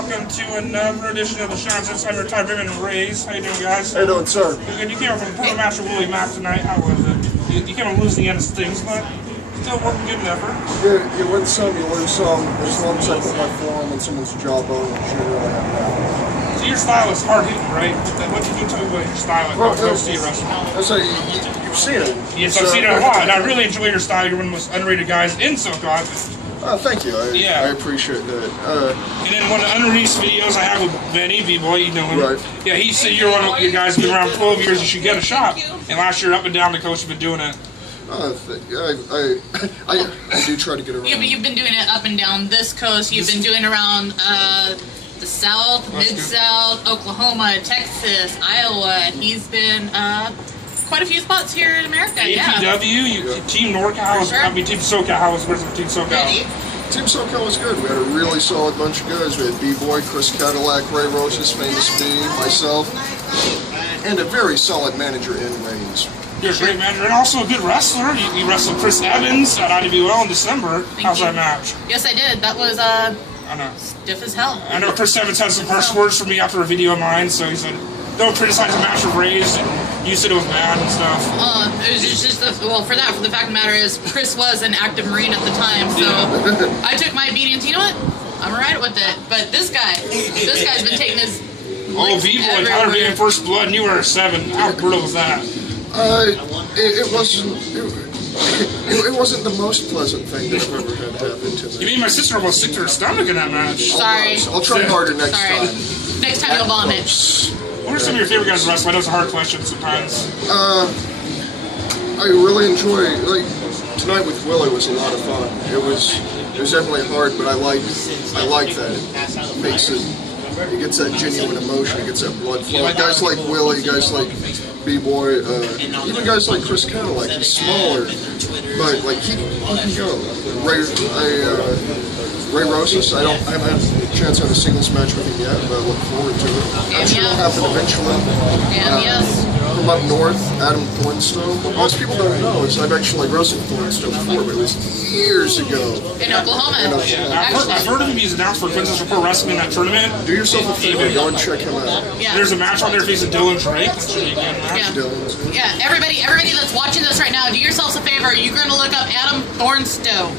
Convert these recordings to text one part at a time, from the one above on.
welcome to another edition of the Dashawns2cents. I'm your Tyler Bateman and Raze. How you doing, guys? How you doing, sir? Good. You came up from Pro Master Willie Mack tonight. How was it? You came on losing the end of things, but still working good effort. You win some, you lose some. As long as I put my forearm on someone's jawbone and shit, I have that. So your style is hard hitting, right? What do you tell me about your style? Well, go see you wrestling. I say you've seen it. Yes, I've seen it a lot, and I really enjoy your style. You're one of the most underrated guys in SoCal. Thank you. I appreciate that. And then one of the unreleased videos I have with Benny, B-Boy, you know him. Right. Yeah, he said you're one of your guys who've been around 12 years, you should get a shot. And last year, up and down the coast, you've been doing it. I do try to get around. You've been doing it up and down this coast. You've been doing around the South, Mid-South, Oklahoma, Texas, Iowa. He's been quite a few spots here in America. APW, Team NorCal, sure. I mean Team SoCal. How was it with Team SoCal? Ready? Team SoCal was good. We had a really solid bunch of guys. We had B-Boy, Chris Cadillac, Ray Rose's Famous B, myself, and a very solid manager in Raze. You're a great manager and also a good wrestler. You wrestled Chris Evans at IWL in December. How's that match? Yes, I did. That was I know. stiff as hell. I know Chris Evans had some harsh words for me after a video of mine, so he said, don't criticize the match of Raze, and you said it was bad and stuff. It was just for the fact of the matter is, Chris was an active Marine at the time, so I took my beatings. You know what? I'm alright with it. But this guy's been taking his. Oh, B-Boy, Tyler Bateman, First Blood, and you were a 7. How brutal was that? It wasn't the most pleasant thing that I've ever had happen to me. You mean my sister almost sick to her stomach in that match? Sorry. I'll try harder next time. Next time you'll vomit. What are some of your favorite guys to wrestle? I know it's a hard question sometimes. I really enjoy, tonight with Willie was a lot of fun. It was definitely hard, but I like that. It makes it gets that genuine emotion, it gets that blood flow. Guys like Willie, guys like B-Boy, even guys like Chris Cadillac, he's smaller, but he can go. Ray Rose's, I haven't had a chance to have a singles match with him yet, but I look forward to it. I'm sure it'll happen eventually. From up north, Adam Thornstone. What most people don't know is I've actually wrestled Thornstone before, but it was years ago. In Oklahoma. I've heard of him. He's announced for Princess Pro Wrestling in that tournament. Do yourself a favor, go and check him out. Yeah. There's a match on there facing Dylan Drake. That should be a good match. Yeah, everybody that's watching this right now, do yourselves a favor. You're going to look up Adam Thornstone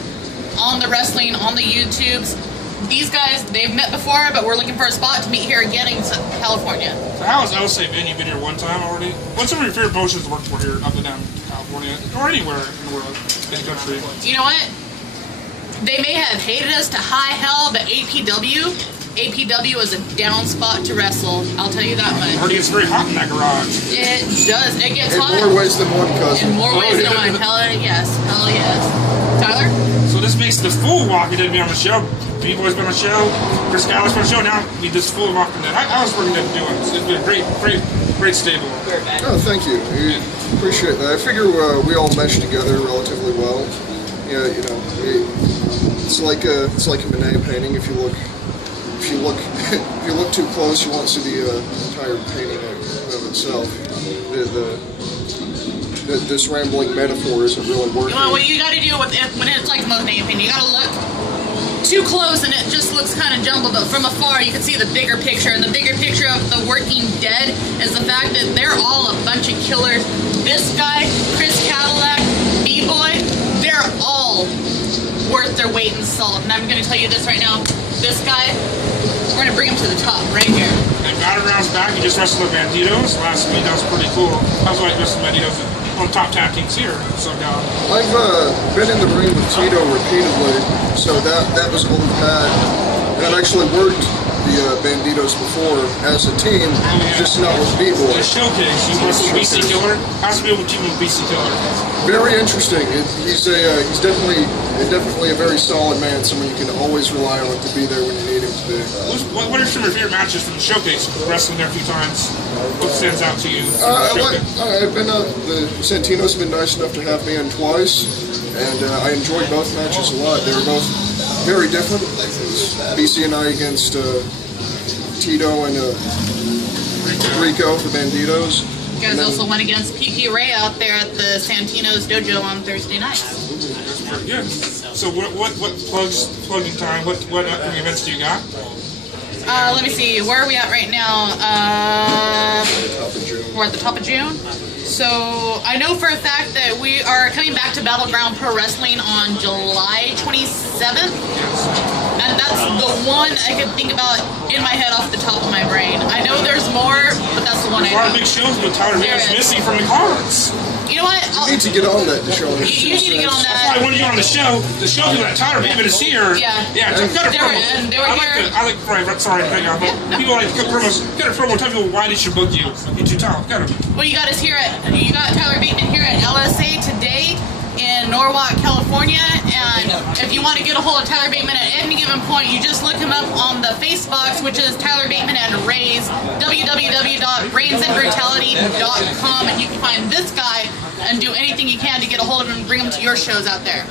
on the wrestling, on the YouTubes. These guys, they've met before, but we're looking for a spot to meet here again in California. So how has LSA been? You've been here one time already? What's some of your favorite promotions to work for here up and down California? Or anywhere in the world, in the country? You know what? They may have hated us to high hell, but APW is a down spot to wrestle. I'll tell you that much. I heard it gets very hot in that garage. It does. It gets hot. In more ways than one, cousin. In more ways than one. Hell yes. Hell yes. Tyler? So this makes the full Walking Dead be on the show. B-Boy's been on the show. Chris Callis been on the show. Now we just full Walking Dead. How's Walking Dead doing? It's been a great stable. Oh, thank you. I appreciate that. I figure we all mesh together relatively well. Yeah, you know, it's like a Monet painting. If you look too close, you won't see the entire painting of itself. This rambling metaphor isn't really working. Well, what you got to do when it's like Monet painting, you got to look too close and it just looks kind of jumbled, but from afar you can see the bigger picture, and the bigger picture of The Working Dead is the fact that they're all a bunch of killers. This guy, Chris Cadillac, B-Boy, they're all worth their weight in salt. And I'm going to tell you this right now, this guy, we're going to bring him to the top right here. And Battleground's back. You just wrestled with Banditos last week. That was pretty cool. That's why you wrestled Banditos on top tag teams here. So I've been in the ring with Tito repeatedly, so that was all we've had. And I've actually worked the Banditos before as a team, just not with B-Boy. The showcase, you wrestled BC Killer. How's it been with team with BC Killer? Very interesting. He's definitely a very solid man, someone you can always rely on to be there when you need him to be. What are some of your favorite matches from the showcase? Wrestling there a few times. What stands out to you? I've been Santino's been nice enough to have me in twice, and I enjoyed both matches a lot. They were both very different. BC and I against Tito and Rico, the Banditos. You guys also went against PP Ray out there at the Santino's dojo on Thursday night. That's pretty good. So what plugging time? What upcoming events do you got? Let me see. Where are we at right now? Top of June. We're at the top of June. So I know for a fact that we are coming back to Battleground Pro Wrestling on July 27th. And that's the one I can think about in my head off the top of my brain. I know there's more, but that's the one I A lot of know. big shows with Tyler Bateman missing from the cards. You know what? You need to get on that, Dashawns2cents. You need to get on That's why I that. wanted you on the show. The show that Tyler Bateman is here. Yeah. Yeah, so cut a They were- promo. and they were here. I like, right, sorry, but people like cut promos. Cut a promo, tell people why they should book you into town. Cut them. Well, you got Tyler Bateman here at LSA today in Norwalk, California, and if you want to get a hold of Tyler Bateman at any given point, you just look him up on the Facebooks, which is Tyler Bateman and Raze, www.brainsandbrutality.com, and you can find this guy and do anything you can to get a hold of him and bring him to your shows out there.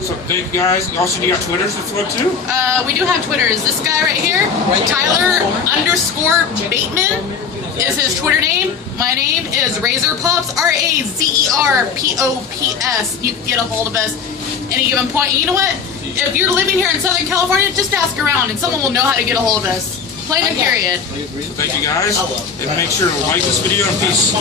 So thank you guys. Also, you got Twitters to float too? We do have Twitters. This guy right here, Tyler_Bateman is his Twitter name. My name is RazerPops, RAZERPOPS. You can get a hold of us any given point. You know what? If you're living here in Southern California, just ask around and someone will know how to get a hold of us. Plain and period. So thank you guys. And make sure to like this video and peace.